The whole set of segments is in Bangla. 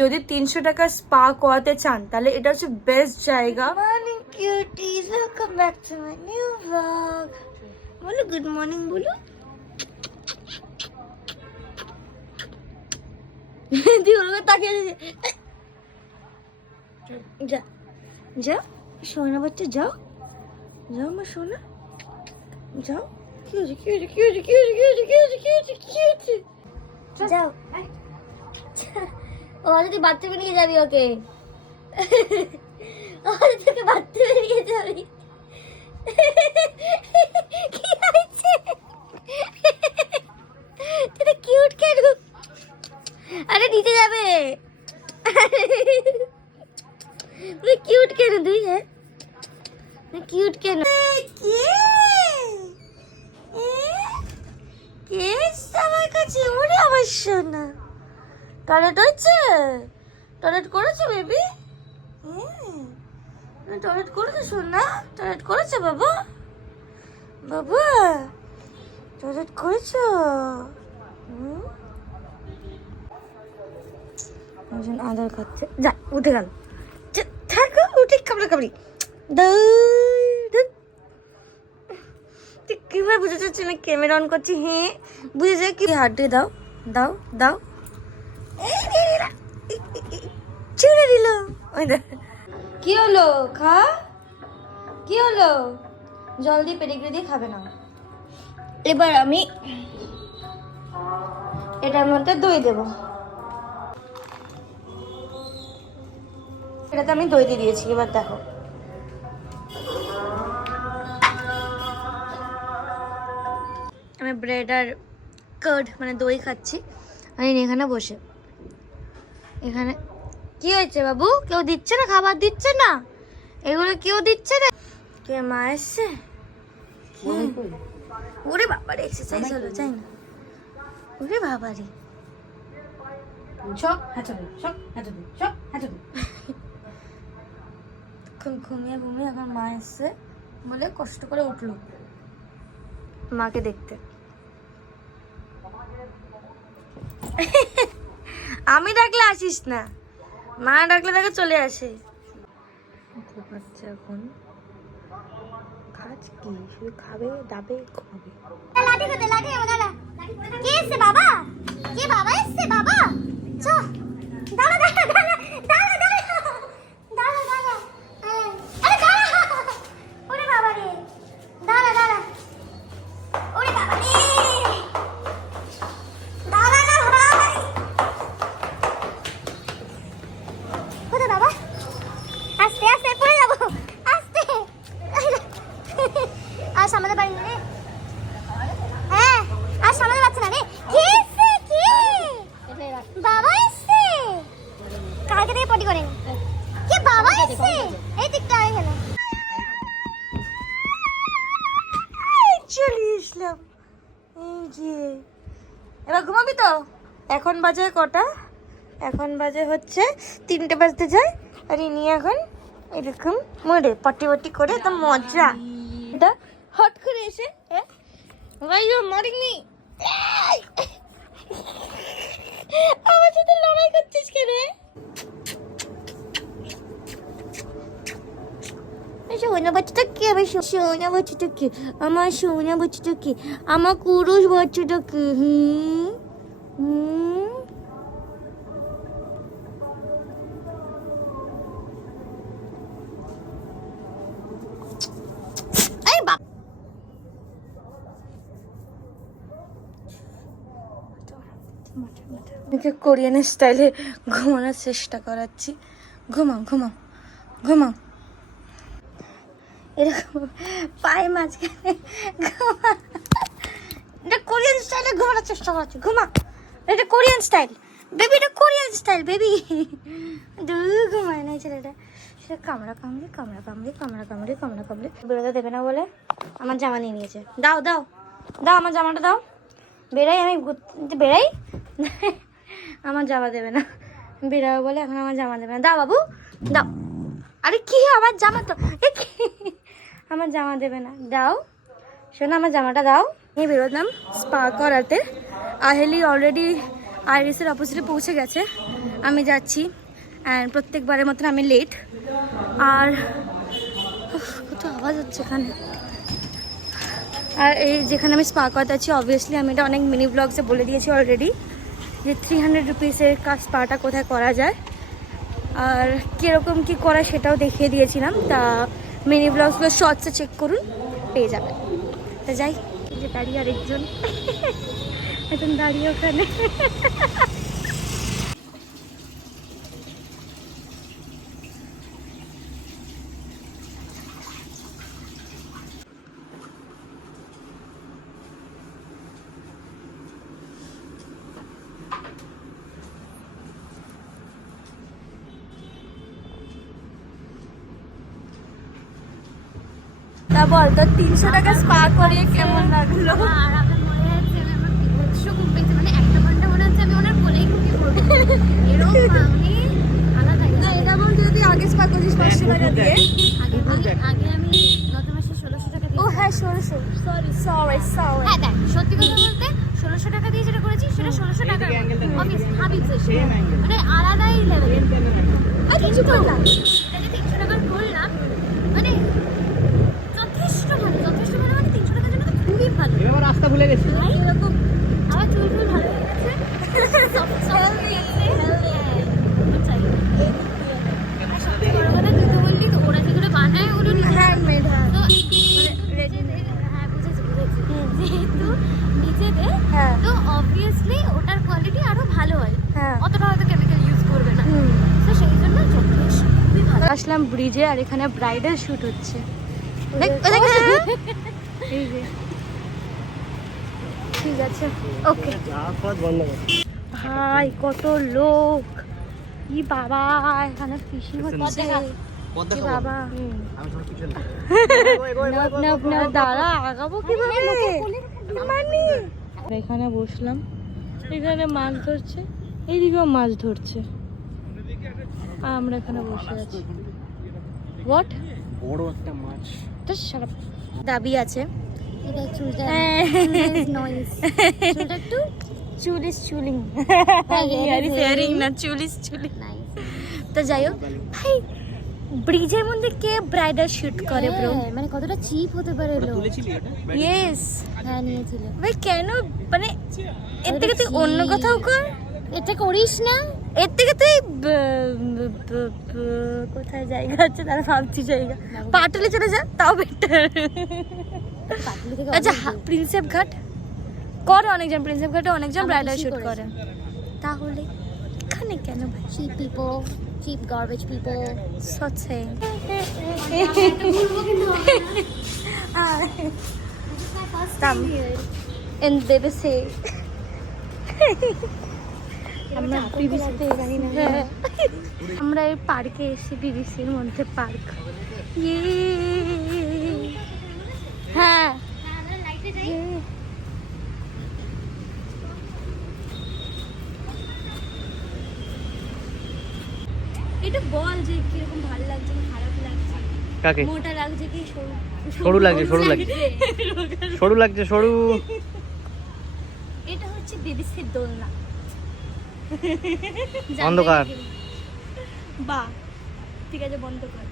যদি 300 টাকার স্পা করাতে চান তাহলে এটা হচ্ছে বেস্ট জায়গা। Morning cuties, welcome back to my new blog. বলো গুড মর্নিং, বলো। তুই ওর তাকিয়ে যা যা সোনা বাচ্চা, যাও যাও আমার সোনা, যাও। কি হয়েছে, কি হয়েছে, কি হয়েছে, কি হয়েছে, কি হয়েছে, কি হয়েছে, কি হয়েছে, কি হয়েছে? যাও। ও তুই বাথরুমে নিয়ে যাবি ওকে, তোকে বাথরুমে নিয়ে যাবি। কি হয়েছে? তুই তো কিউট কেন? আরে দিতে যাবে। তুই কিউট কেন? তুই হ্যাঁ কিউট কেন? কে আমার কাছে? ওরে আমার সোনা, টয়লেট হচ্ছে? টয়লেট করেছো বেবি? টয়লেট করেছো সোনা? টয়লেট করেছো বাবা? বাবা টয়লেট করেছো? আদার খাচ্ছে, যা উঠে গেল, থাকো উঠে কামড়া কামড়ি। তুই কিভাবে বুঝে যাচ্ছি আমি ক্যামেরা অন করছি? হ্যাঁ বুঝে যায় কি? হাত দিয়ে দাও, দাও দাও। চুড়ে দিল। কি হলো? খা। কি হলো? জল দিয়ে পেডিগ্রি দিয়ে খাবে না। এবার আমি এটার মধ্যে দই দেব। এটাতে আমি দই দিয়ে দিয়েছি, এবার দেখো। আমি ব্রেড আর কার্ড মানে দই খাচ্ছি আমি এখানে বসে। এখানে কি হয়েছে বাবু? কেউ দিচ্ছে না, খাবার দিচ্ছে না, এগুলো কেউ দিচ্ছে না। কে মা এসছে? ওরে বাবারে এক্সারসাইজ হলো, চাই না। ওরে বাবারে এখন ঘুমিয়ে ঘুমিয়ে এখন মা এসছে বলে কষ্ট করে উঠলো মাকে দেখতে। আমি ডাকলে আসিস না, মা ডাকলে তাকে চলে আসে। বাচ্চা এখন কাজ কি? শুধু খাবে, দাবে, ঘুমাবে। লাঠি কোথায়? লাঠি আমার দাদা। কে এসছে? বাবা? কে বাবা এসছে? বাবা চ দাঁড়া দাঁড়া দাঁড়া দাঁড়া দাঁড়া দাঁড়া দাঁড়া। আরে দাঁড়া। ওরে বাবা রে, দাঁড়া দাঁড়া। ওরে বাবা রে, দাঁড়া না ভাই। কোথায় বাবা? আস্তে আস্তে পড়ে যাবো, আস্তে। আর সামনে বাড়ি রে। হ্যাঁ আর সামনে পাচ্ছে না রে। কে এসছে? কে? বাবা এসছে? কালকে থেকে পটি করেন। কে বাবা এসছে? এই দিকটা এখানে চলে আসলাম। এই যে এবার ঘুমাবি তো? এখন বাজে কটা? এখন বাজে হচ্ছে 3টে বাজতে যায়। আর ইনি এখন এরকম মরে পটি পটি করে তো মজা। এটা হট করে এসে ভাই ও মারিনি, আমার সাথে লড়াই করছিস কেন? সোনা বাচ্চাটা কে? আমার সোনা বাচ্চাটা কে? আমার সোনা বাচ্চাটা কে? আমার কুরুশ বাচ্চাটা কে? কোরিয়ান স্টাইলে ঘুমানোর চেষ্টা করাচ্ছি। ঘুমাও ঘুমাও ঘুমাও, এরকম পায়ে মাঝখানে এটা কোরিয়ান স্টাইলে ঘুমানোর চেষ্টা করাচ্ছি। ঘুমা, এটা কোরিয়ান স্টাইল বেবি, এটা কোরিয়ান স্টাইল বেবি। ঘুমায় না ছেলেটা, সে কামড়া কামড়ি কামড়া কামড়ি কামড়া কামড়ি কামড়া কামড়ি। বেরোতে দেবে না বলে আমার জামা নিয়ে নিয়েছে। দাও দাও দাও আমার জামাটা দাও। বেরাই আমি বেরাই, আমার জামা দেবে না। বেরাবো বলে এখন আমার জামা দেবে না। দাও বাবু দাও। আরে কি আমার জামা তো, আমার জামা দেবে না, দাও শোনো আমার জামাটা দাও। নিয়ে বেরোলাম স্পা করাতে। আহেলি অলরেডি আইরিসের অপোজিটে পৌঁছে গেছে। আমি যাচ্ছি অ্যান্ড প্রত্যেকবারের মতন আমি লেট। আর কত আওয়াজ হচ্ছে এখানে। আর এই যেখানে আমি স্পা করাতে আছি, অবভিয়াসলি আমি এটা অনেক মিনি ব্লগসে বলে দিয়েছি অলরেডি যে 300 রুপিসের স্পাটা কোথায় করা যায় আর কীরকম কী করা সেটাও দেখিয়ে দিয়েছিলাম। তা মিনি ব্লগসগুলো শর্টসে চেক করুন, পেয়ে যাবেন। তা যাই, এই যে দাঁড়িয়ে আরেকজন এখন দাঁড়িয়ে ওখানে। তা বল তো 300 টাকা স্পা করিয়ে কেমন লাগলো? আর আমার মনে হচ্ছে আমি আমার বিভৎস ঘুম পেয়েছে, মানে একটা ঘন্টা মনে হচ্ছে আমি ওনার কোলেই ঘুমিয়ে পড়বো এরকম আমি আলাদাই। না এটা বল, যদি আগে স্পা করিস 500 টাকা দিয়ে। আগে আমি গত মাসে 1600 টাকা ও দিয়ে, হ্যাঁ 1600, সরি। হ্যাঁ দেখ সত্যি কথা বলতে 1600 টাকা দিয়ে যেটা করেছি সেটা 1600 টাকা অবভিয়াসলি হাবিব সেশন মানে আলাদাই লেভেল। আর কিছু করলাম এটাকে 300 টাকার করলাম মানে যথেষ্ট ভালো, যথেষ্ট ভালো, মানে 300 টাকার জন্য তো খুবই ভালো। এবার রাস্তা ভুলে গেছি। ভাই এরকম আমার চুল টুল ভালো হয়ে গেছে, সব হয়ে গেছে। চাই আর সবচেয়ে বড় কথা তুই তো বললি তো ওরা যেগুলো বানায় ওগুলো নিজে হ্যান্ডমেড। তো মানে হ্যাঁ বুঝেছি যেহেতু নিজেদের হ্যাঁ তো অবভিয়াসলি ওটার কোয়ালিটি আরো ভালো হয়, হ্যাঁ। অতটা হয়তো কেমিক্যাল ইউজ করবে না, তো সেই জন্য যথেষ্ট খুবই ভালো। আসলাম ব্রিজে আর এখানে ব্রাইডাল শুট হচ্ছে। দেখ এই যে ঠিক আছে, ওকে। ভাই কত লোক, কি বাবা, এখানে ফিশিং হচ্ছে। কি বাবা, দাঁড়া আগাবো কিভাবে? মানে এখানে বসলাম, এখানে মাছ ধরছে, এইদিকেও মাছ ধরছে, আর আমরা এখানে বসে আছি। হোয়াট বড় একটা মাছ। তো সারা দাবি আছে। এটা চুলটা নয়েজ, চুলটা একটু চুল ইজ চুলিং, Hair is hairing, না চুল ইজ চুলিং। নাইস। তো যাই হোক ভাই, ব্রিজের মধ্যে কে ব্রাইডাল শুট করে ব্রো? মানে কতটা চিপ হতে পারে লোক। তুলেছিলি এটা? ইয়েস হ্যাঁ নিয়েছিল। ভাই কেন, মানে এর থেকে তুই অন্য কোথাও কর, এটা করিস না। এর থেকে তুই কোথায় জায়গা আছে তারা ভাবছি জায়গা, পাটুলি চলে যা, তাও বেটার। পাটুলি থেকে আচ্ছা প্রিন্সেপ ঘাট করে অনেকজন, প্রিন্সেপ ঘাটে অনেকজন আমার ব্রাইডাল পিসি শুট করেছে। করে, তাহলে এখানে কেন ভাই? Cheap people, cheap garbage people. সচ্ছে in BBC আমরা বিবিসিতে জানি না। আমরা এই পার্কে এসেছি, বিবিসির মধ্যে পার্ক। হ্যাঁ এটা বল যে কিরকম ভালো লাগছে না খারাপ লাগছে, কাকে? মোটা লাগছে কি সরু লাগছে, সরু লাগছে, সরু লাগছে, সরু। এটা হচ্ছে বিবিসির দোলনা। অন্ধকার। বাহ ঠিক আছে, বন্ধ কর।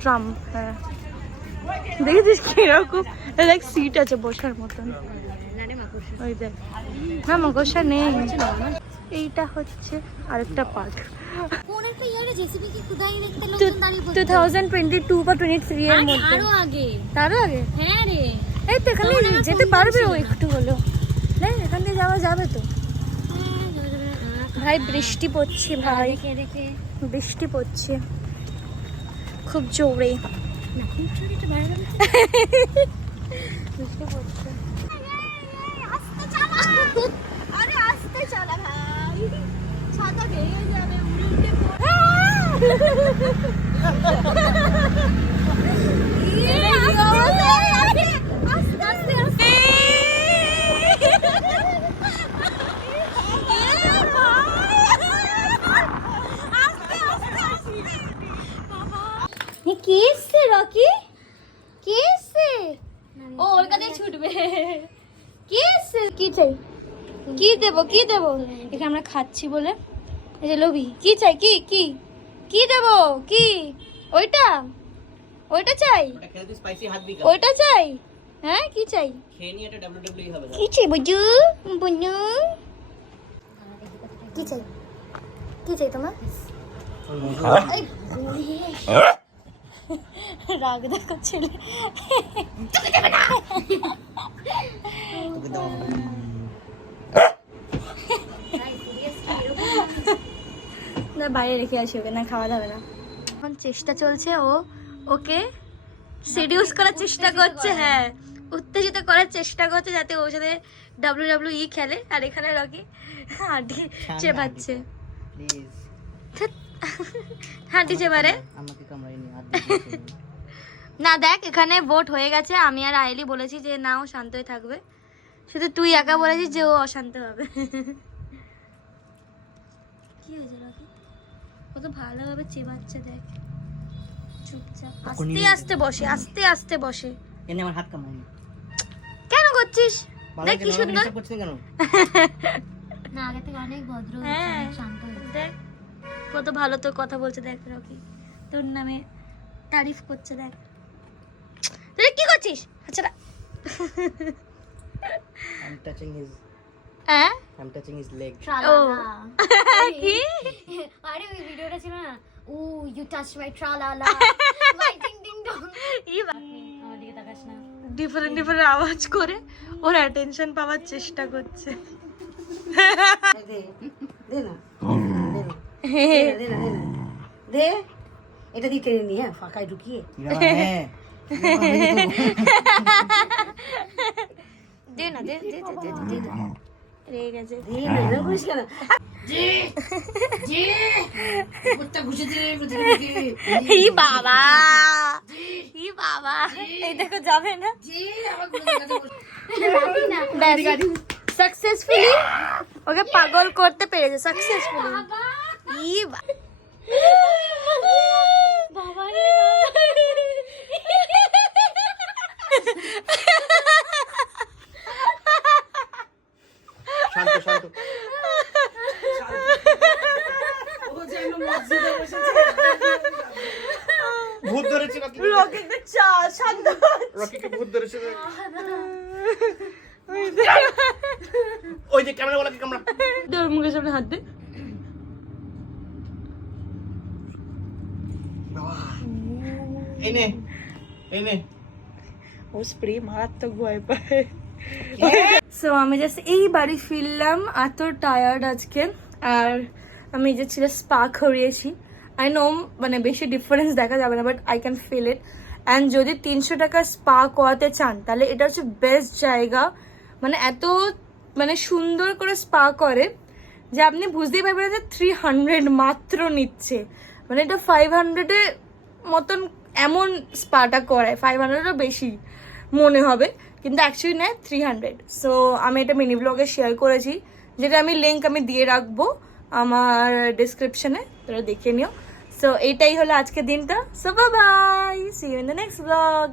ট্রাম, হ্যাঁ দেখেছিস কিরকম লাইক সিট আছে বসার মতন। ওই দেখ, না মাকড়সা নেই। এইটা হচ্ছে আরেকটা পার্ক। কোন একটা ইয়ারে জেসিবি কি খুদাই দেখতে লোকজন দাঁড়িয়ে পড়তো। 2022 বা 23 এর মধ্যে, আরো আগে। তারও আগে। হ্যাঁ রে, এই তো এখানে যেতে পারবে ও একটু হলো, না এখান দিয়ে যাওয়া যাবে তো। ভাই বৃষ্টি পড়ছে, ভাই দেখে দেখে বৃষ্টি পড়ছে খুব জোরে, না খুব ছোট একটু বাইরে গেলে বৃষ্টি পড়ছে। আস্তে চালা, আরে আস্তে চালা ভাই, ছাতা ভেঙে যাবে, উল্টে পড়ে। আস্তে আস্তে আস্তে কি এসছে রকি, কি এসছে? ও ওর কাছে ছুটবে। কি এসছে, কি চাই, কি দেবো কি দেবো? এখানে আমরা খাচ্ছি বলে এই যে লোভি। কি চাই? কি কি কি দেবো? কি ওইটা? ওইটা চাই? ওটা খেলে তুই স্পাইসি হাত দিবি। ওইটা চাই? হ্যাঁ কি চাই? খেয়ে নিয়ে এটা WWE হবে। কি চাই বুঝু? বুঝু কি চাই? কি চাই তোমার? রাগ দেখো ছেলে। না বাইরে রেখে আসি ওকে, না খাওয়া যাবে না। এখন চেষ্টা চলছে, ওকে সিডিউস করার চেষ্টা করছে। হ্যাঁ উত্তেজিত করার চেষ্টা করছে যাতে ওর সাথে WWE খেলে। আর এখানে রকি হাঁটি চেপাচ্ছে। প্লিজ হাঁটি চেপারে আমাকে কামড়াইনি হাত না। দেখ এখানে ভোট হয়ে গেছে, আমি আর আইলি বলেছি যে না ও শান্তই থাকবে, শুধু তুই একা বলেছিস যে ও অশান্ত হবে। কি হয়েছে রকি? কত ভালোভাবে চেবাচ্ছে দেখ, চুপচাপ আস্তে আস্তে বসে, আস্তে আস্তে বসে। এনে আমার হাত কামড়াইনি। কেন করছিস? দেখ কি সুন্দর। করছিস কেন? না আগে থেকে অনেক ভদ্র হ্যাঁ অনেক শান্ত হয়েছে। দেখ কত ভালো তোর কথা বলছে, দেখ রকি তোর নামে তারিফ করছে। দেখ তুই কি করছিস? আচ্ছা I'm touching his হ্যাঁ leg. ট্রালালা। কি? আরে ওই ভিডিওটা ছিল না, ও ইউ টাচ মাই ট্রালালা মাই টিং টিং ডং। আমার দিকে তাকাস না। ডিফারেন্ট ডিফারেন্ট আওয়াজ করে ওর অ্যাটেনশন পাওয়ার চেষ্টা করছে। দে এটা দিতে নি হ্যাঁ ফাঁকায় ঢুকিয়ে হ্যাঁ দে না, দে দে দে দে দে দে। রেগে গেছে। দে না এরকম করিস কেন জি জি মুটটা ঘুষে দে ই বাবা, ই বাবা, এই দেখো যাবে না। জি আমার গুলো কাছে সাকসেসফুলি ওকে পাগল করতে পেরেছে, সাকসেসফুলি। ই বাবা রে শান্ত শান্ত। ও যেন মসজিদে বসেছে ভূত ধরেছে রকি। রকিকে চা শান্ত রকিকে ভূত ধরেছে। ওই যে ক্যামেরা ওয়ালাকে কামড়া। দে ওর মুখের সামনে হাত দে। এনে এনে ও স্প্রে মারাত্মক ভয় পায়। সো আমি জাস্ট এই বাড়ি ফিরলাম, এত টায়ার্ড আজকে। আর আমি যে ছিল স্পা করিয়েছি, আই নো মানে বেশি ডিফারেন্স দেখা যাবে না, but I can feel it. And যদি 300 টাকার স্পা করাতে চান তাহলে এটা হচ্ছে বেস্ট জায়গা। মানে এত মানে সুন্দর করে স্পা করে যে আপনি বুঝতেই পারবেন যে 300 মাত্র নিচ্ছে। মানে এটা 500-এ মতন এমন স্পাটা করায়, 500-এরও বেশি মনে হবে, কিন্তু অ্যাকচুয়ালি নেয় 300। সো আমি এটা মিনি ব্লগে শেয়ার করেছি, যেটা আমি লিঙ্ক আমি দিয়ে রাখবো আমার ডিসক্রিপশনে, তোরা দেখে নিও। সো এইটাই হলো আজকের দিনটা। So bye bye, see you in the next blog.